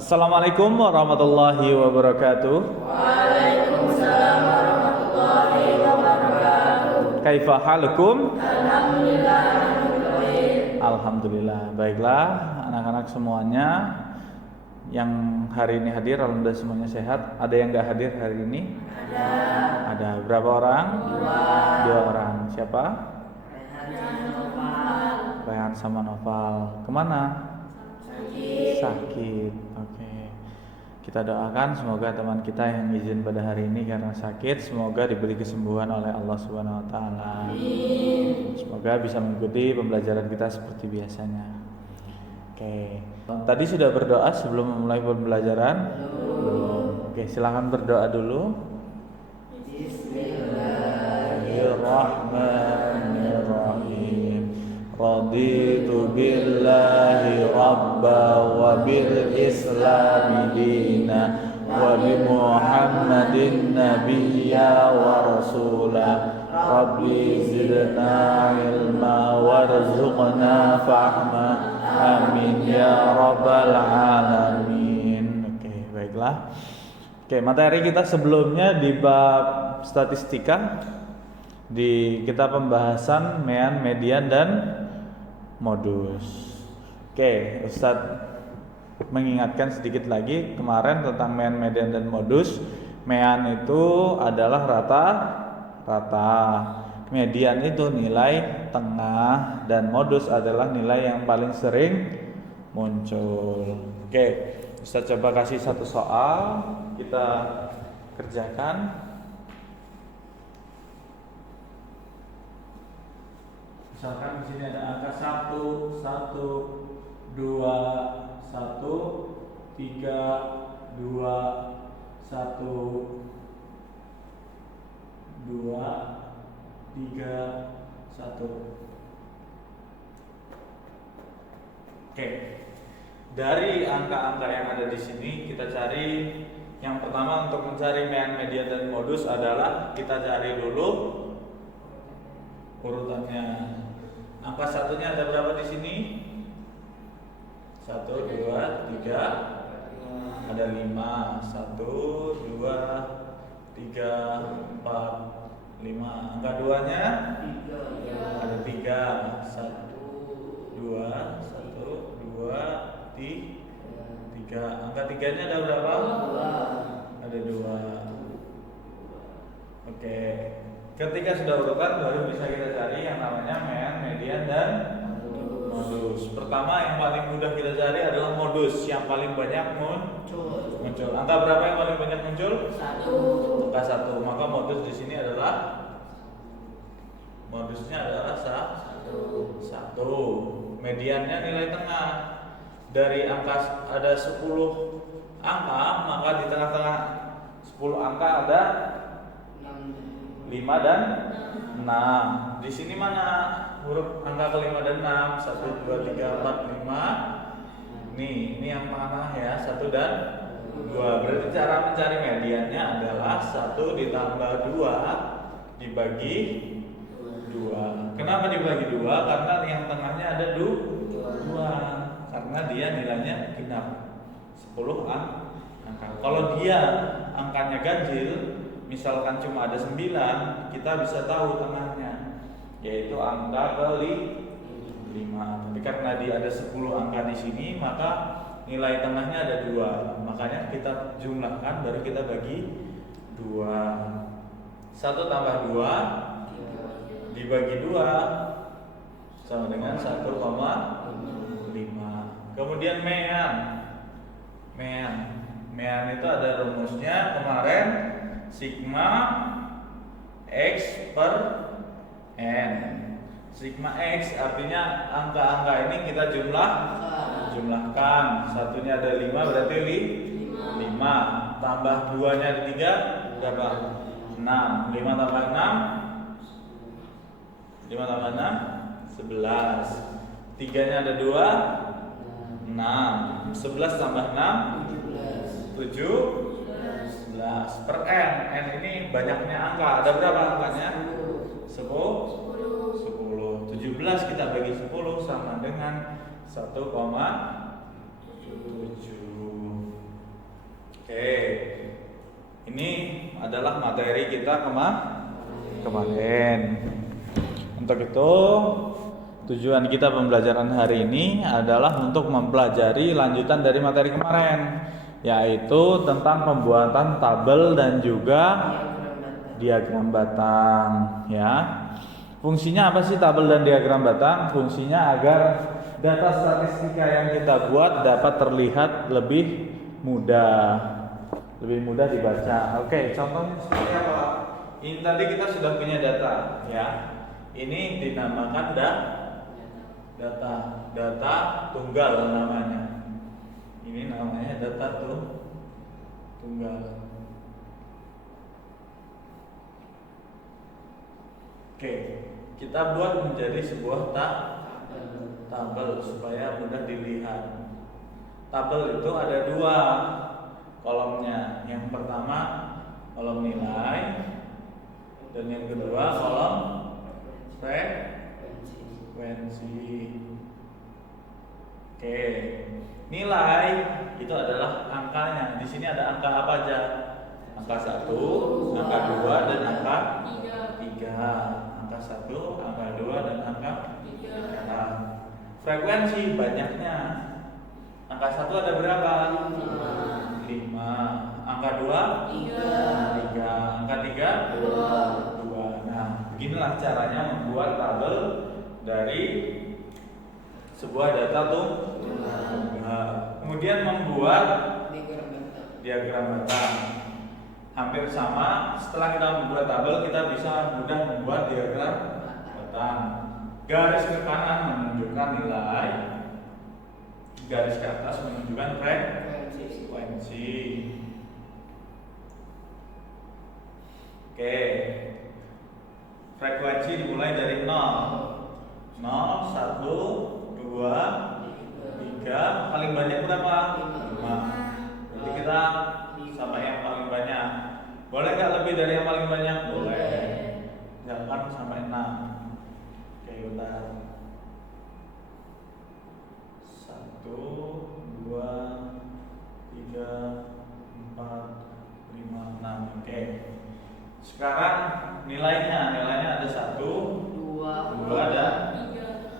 Assalamualaikum warahmatullahi wabarakatuh. Waalaikumsalam warahmatullahi wabarakatuh. Kaifa halukum? Alhamdulillah. Alhamdulillah. Baiklah anak-anak semuanya yang hari ini hadir, alhamdulillah semuanya sehat. Ada yang nggak hadir hari ini? Ada. Berapa orang? Dua orang. Siapa? Rehan sama Noval. Kemana? Sakit. Oke. Kita doakan semoga teman kita yang izin pada hari ini karena sakit semoga diberi kesembuhan oleh Allah Subhanahu wa taala. Semoga bisa mengikuti pembelajaran kita seperti biasanya. Oke. Tadi sudah berdoa sebelum memulai pembelajaran? Belum. Oke, silakan berdoa dulu. Bismillahirrahmanirrahim. Raditu billahi rabba wa bil islami dina wa bi muhammadin nabiyya wa rasula. Rabbi zidna ilma warzuqna fahma. Amin ya rabbal alamin. Oke, baiklah. Oke, materi kita sebelumnya di bab statistika di kitab pembahasan mean, median dan modus. Oke, Ustadz mengingatkan sedikit lagi kemarin tentang mean, median dan modus. Mean itu adalah rata-rata, median itu nilai tengah, dan modus adalah nilai yang paling sering muncul. Oke, Ustadz coba kasih satu soal kita kerjakan. Misalkan di sini ada angka 1, 1, 2, 1, 3, 2, 1, 2, 3, 1. Oke. Dari angka-angka yang ada di sini kita cari yang pertama untuk mencari mean, median dan modus adalah kita cari dulu urutannya. Angka satunya ada berapa di sini? 1, 2, 3, ada 5. 1, 2, 3, 4, 5. Angka duanya ada 3. 1, 2, 3. Angka tiganya ada berapa? Ada 2. Oke. Ketika sudah urutan baru bisa kita cari yang namanya mean, median dan modus. Pertama yang paling mudah kita cari adalah modus, yang paling banyak muncul. Angka berapa yang paling banyak muncul? 1. Angka 1. Maka modus di sini adalah modusnya adalah 1. Mediannya nilai tengah. Dari angka ada 10 angka, maka di tengah-tengah 10 angka ada 5 dan 6. Di sini mana huruf angka ke-5 dan 6? 1, 2, 3, 4, 5. Ini yang mana ya? 1 dan 2. Berarti cara mencari mediannya adalah 1 ditambah 2 dibagi 2. Kenapa dibagi 2? Karena yang tengahnya ada 2. Karena dia nilainya genap 10 angka. Kalau dia angkanya ganjil, misalkan cuma ada 9, kita bisa tahu tengahnya, yaitu angka ke-5. Tapi karena dia ada 10 angka di sini, maka nilai tengahnya ada 2. Makanya kita jumlahkan baru kita bagi 2. 1 tambah 2 dibagi 2 sama dengan 1,5. Kemudian mean itu ada rumusnya kemarin, sigma X per N. Sigma X artinya angka-angka ini kita jumlahkan. Satunya ada 5 berarti 5. Tambah 2 nya ada 3 berapa? 6. 5 tambah 6 11. 3 nya ada 2 6. 11 tambah 6 17 per N. N ini banyaknya angka. Ada berapa angkanya? 10. 17 kita bagi 10 sama dengan 1,7. Oke, ini adalah materi kita kemarin. Untuk itu, tujuan kita pembelajaran hari ini adalah untuk mempelajari lanjutan dari materi kemarin, yaitu tentang pembuatan tabel dan juga diagram batang. Ya, fungsinya apa sih tabel dan diagram batang? Fungsinya agar data statistika yang kita buat dapat terlihat lebih mudah dibaca. Oke, contohnya seperti apa? Ini tadi kita sudah punya data, ya. Ini dinamakan data tunggal namanya. Ini namanya data tunggal. Oke, kita buat menjadi sebuah tabel supaya mudah dilihat. Tabel itu ada dua kolomnya. Yang pertama kolom nilai dan yang kedua kolom frekuensi. Oke, nilai itu adalah angkanya. Di sini ada angka apa aja? Angka 1, angka 2 dan angka 3. Angka 1, angka 2 dan angka 3. Frekuensi banyaknya. Angka 1 ada berapa? 5. Angka 2? 3. Angka 3? 2. Nah, beginilah caranya membuat tabel dari sebuah data tunggal. Kemudian membuat diagram batang. Hampir sama. Setelah kita membuat tabel, kita bisa mudah membuat diagram batang. Garis ke kanan menunjukkan nilai, garis ke atas menunjukkan frekuensi. Oke, frekuensi dimulai dari 0, 1, 2, 3. Paling banyak berapa? 5. Berarti kita sampai yang paling banyak. Boleh nggak lebih dari yang paling banyak? Boleh. Jangan sampai 6. Oke, bentar. 1, 2, 3, 4, 5, 6. Oke. Sekarang nilainya ada 1, 2 dan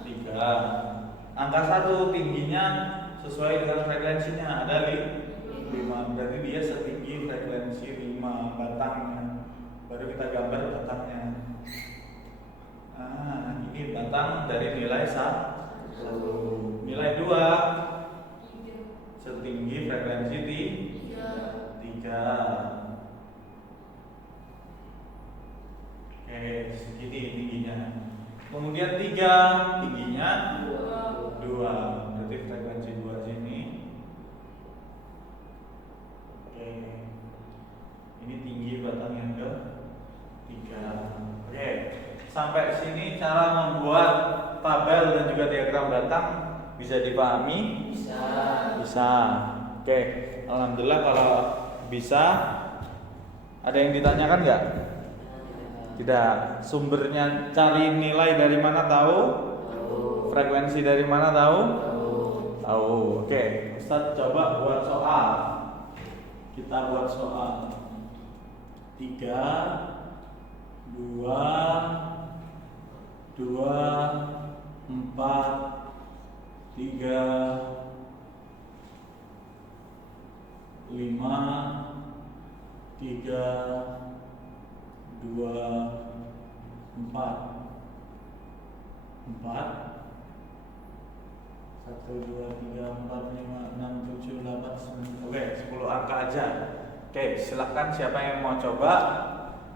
3. Angka 1 tingginya sesuai dengan frekuensinya ada 5. Berarti dia setinggi frekuensi 5 batangnya. Baru kita gambar batangnya. Ini batang dari nilai 1. Nilai 2 setinggi frekuensi 3. Oke, segini tingginya. Kemudian 3 tingginya 2. Berarti frekuensi 2 sini. Oke. Ini tinggi batang yang ke-3. Oke. Sampai sini cara membuat tabel dan juga diagram batang bisa dipahami? Bisa. Oke. Alhamdulillah kalau bisa. Ada yang ditanyakan nggak? Tidak. Sumbernya cari nilai dari mana tahu? Frekuensi dari mana tahu? Tahu. Oke. Ustadz coba buat soal. Kita buat soal. 3, 2, 4, 3, 5, 3, 2, 4. 1, 2, 3, 4, 5, 6, 7, 8, 9. Oke, 10 angka aja. Oke, silahkan siapa yang mau coba.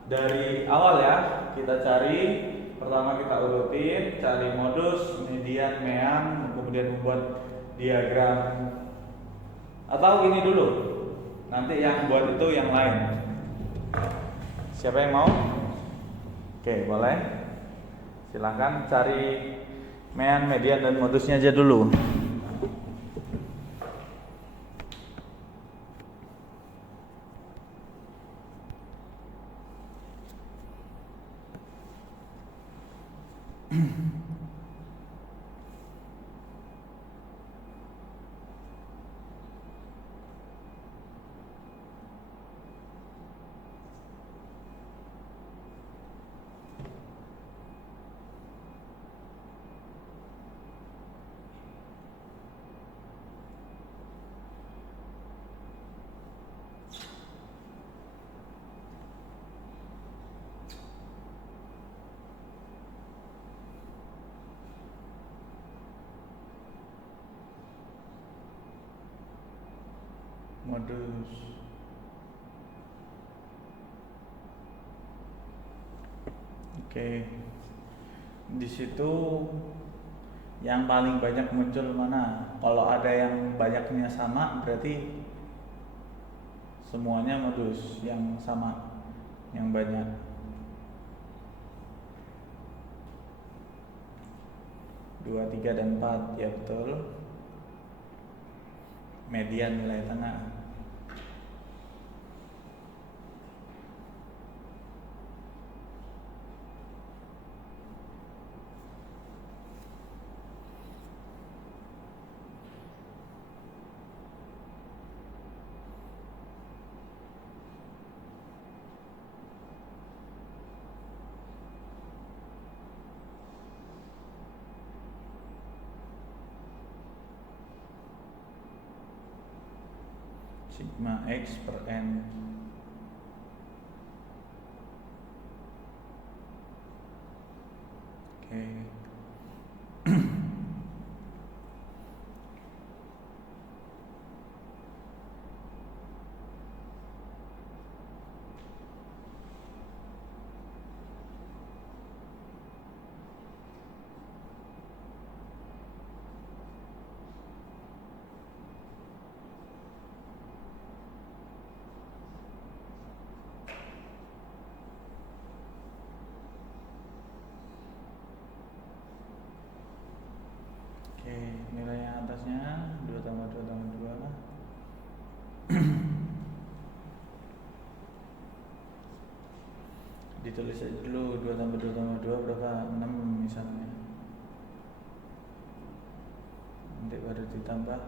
Dari awal ya, kita cari. Pertama kita urutin, cari modus, median, mean, kemudian membuat diagram. Atau ini dulu, nanti yang buat itu yang lain. Siapa yang mau? Oke, boleh. Silahkan cari mean, median, dan modusnya aja dulu. modus. Oke. Di situ yang paling banyak muncul mana? Kalau ada yang banyaknya sama berarti semuanya modus yang sama, yang banyak. Dua, tiga, dan 4, ya betul. Median nilai tengah. Sigma X per N. Oke. Oke, nilai yang atasnya 2 tambah 2 tambah 2. Ditulis aja dulu 2 tambah 2 tambah 2 berapa? 6 misalnya. Nanti baru ditambah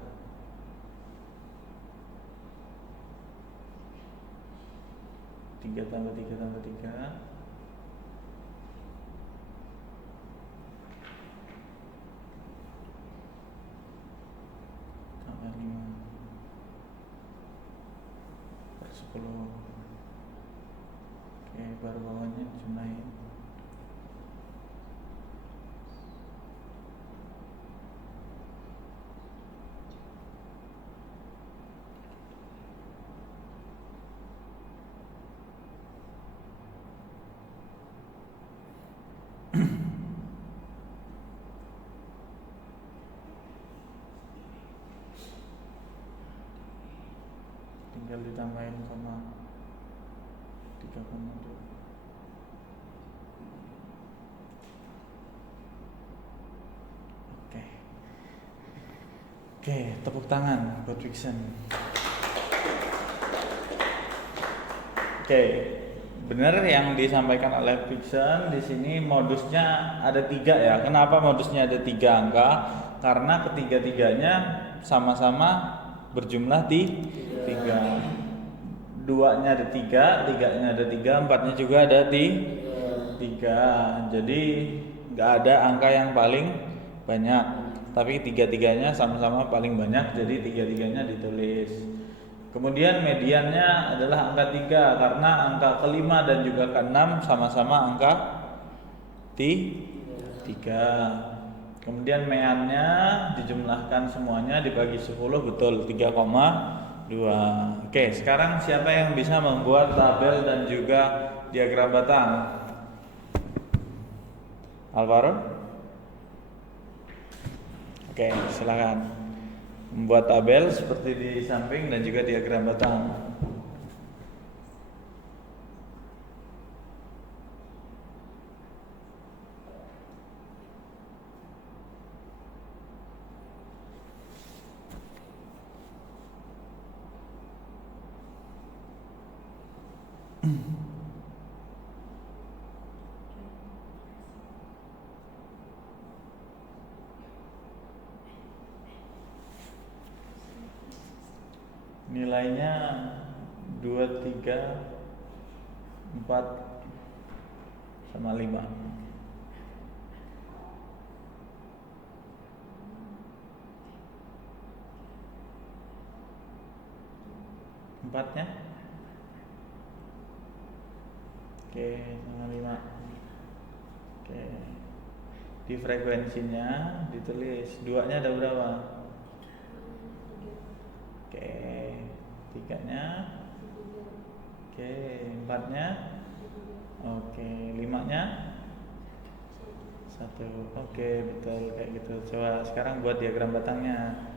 3 tambah 3 tambah 3 tambah 5 per 10. Oke, baru bawahnya dijumlahin. Tinggal ditambahin sama 3,2. Oke, tepuk tangan buat Vixen. Oke, benar yang disampaikan oleh Vixen. Di sini modusnya ada 3 ya. Kenapa modusnya ada 3 angka? Karena ketiga-tiganya sama-sama berjumlah 3. 2-nya ada 3, 3-nya ada 3, 4-nya juga ada 3. Jadi nggak ada angka yang paling banyak, tapi 3-tiganya sama-sama paling banyak, jadi 3-tiganya ditulis. Kemudian mediannya adalah angka 3 karena angka ke-5 dan juga ke-6 sama-sama angka 3. Kemudian meannya dijumlahkan semuanya dibagi 10, betul 3,2. Oke, sekarang siapa yang bisa membuat tabel dan juga diagram batang? Alvaro? Oke, silakan membuat tabel seperti di samping dan juga diagram batang. Nilainya 2, 3, 4 sama 5. Empatnya oke, sama 5. Oke, di frekuensinya ditulis 2-nya ada berapa? Oke, 3-nya. Oke, 4-nya. Oke, 5-nya. 1. Oke, betul kayak gitu. Coba sekarang buat diagram batangnya.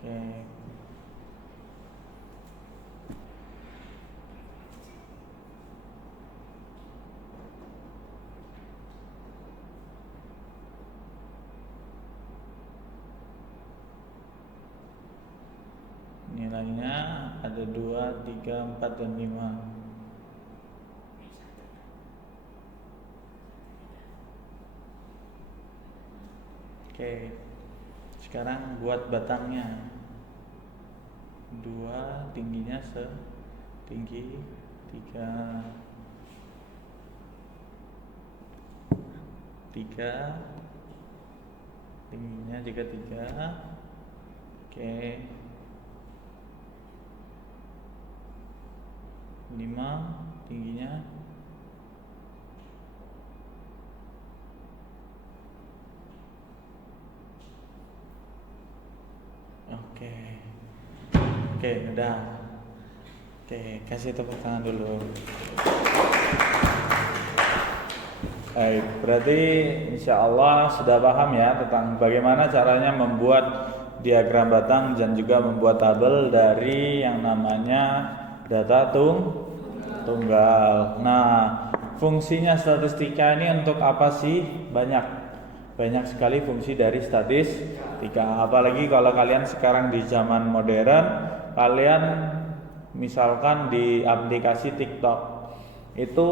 Oke. Nilainya ada 2, 3, 4, dan 5. Oke. Sekarang buat batangnya. 2 tingginya setinggi 3. 3 tingginya juga 3. Oke. 5 tingginya. Oke, udah. Oke, kasih tepuk tangan dulu. Baik, berarti insya Allah sudah paham ya tentang bagaimana caranya membuat diagram batang dan juga membuat tabel dari yang namanya data tunggal. Nah, fungsinya statistika ini untuk apa sih? Banyak sekali fungsi dari statistika. Apalagi kalau kalian sekarang di zaman modern, kalian misalkan di aplikasi TikTok, itu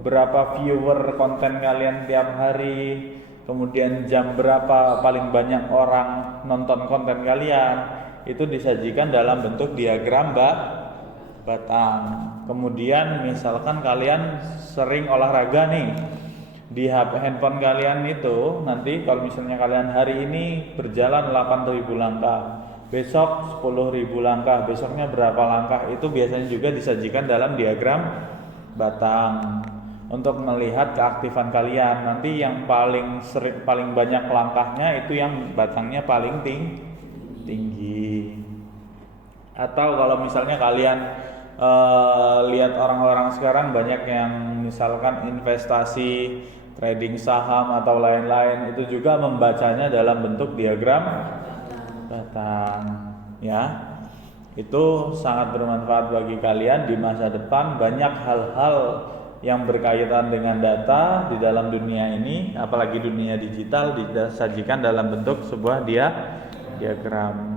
berapa viewer konten kalian tiap hari, kemudian jam berapa paling banyak orang nonton konten kalian, itu disajikan dalam bentuk diagram batang. Kemudian misalkan kalian sering olahraga nih, di handphone kalian itu nanti kalau misalnya kalian hari ini berjalan 8.000 langkah, besok 10.000 langkah, besoknya berapa langkah, itu biasanya juga disajikan dalam diagram batang untuk melihat keaktifan kalian. Nanti yang paling banyak langkahnya itu yang batangnya paling tinggi. Atau kalau misalnya kalian lihat orang-orang sekarang banyak yang misalkan investasi, trading saham atau lain-lain, itu juga membacanya dalam bentuk diagram batang ya. Itu sangat bermanfaat bagi kalian di masa depan. Banyak hal-hal yang berkaitan dengan data di dalam dunia ini, apalagi dunia digital, disajikan dalam bentuk sebuah diagram.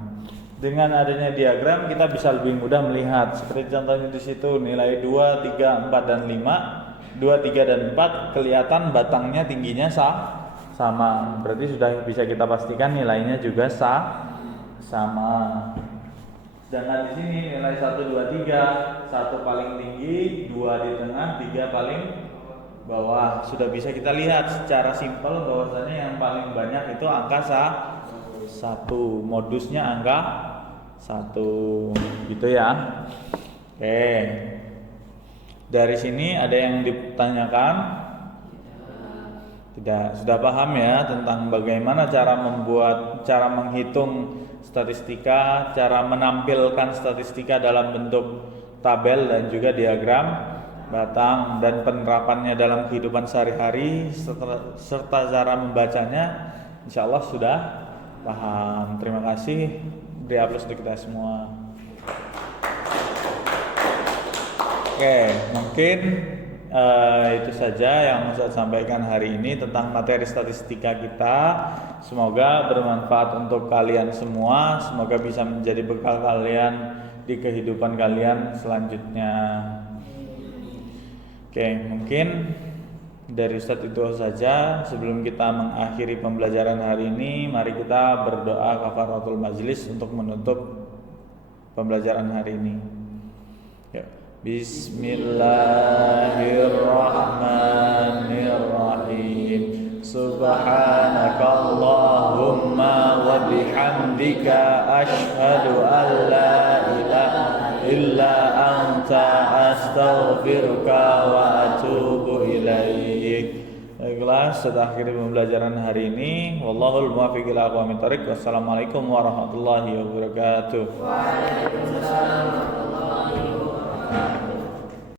Dengan adanya diagram kita bisa lebih mudah melihat. Seperti contohnya di situ nilai 2, 3, 4 dan 5. 2, 3 dan 4 kelihatan batangnya tingginya sama. Berarti sudah bisa kita pastikan nilainya juga sama. Sedangkan di sini nilai 1, 2, 3, 1 paling tinggi, 2 di tengah, 3 paling bawah. Sudah bisa kita lihat secara simpel bahwasanya yang paling banyak itu angka 1, modusnya angka 1 gitu ya. Oke. Dari sini ada yang ditanyakan? Tidak, sudah paham ya tentang bagaimana cara menghitung statistika, cara menampilkan statistika dalam bentuk tabel dan juga diagram batang, dan penerapannya dalam kehidupan sehari-hari serta cara membacanya. Insya Allah sudah paham. Terima kasih. Beri aplaus untuk kita semua. Oke, mungkin itu saja yang saya sampaikan hari ini tentang materi statistika kita. Semoga bermanfaat untuk kalian semua. Semoga bisa menjadi bekal kalian di kehidupan kalian selanjutnya. Oke, mungkin dari Ustadz itu saja. Sebelum kita mengakhiri pembelajaran hari ini, mari kita berdoa kafaratul majlis untuk menutup pembelajaran hari ini. Ya. Bismillahirrahmanirrahim. Subhanakallahumma wa bihamdika asyhadu an la ilaha illa anta astaghfiruka wa atubu ilaik. Baiklah, setelah akhir pembelajaran hari ini, wallahul muwaffiq ila aqwamit thoriq. Wassalamualaikum warahmatullahi wabarakatuh. Waalaikumsalam.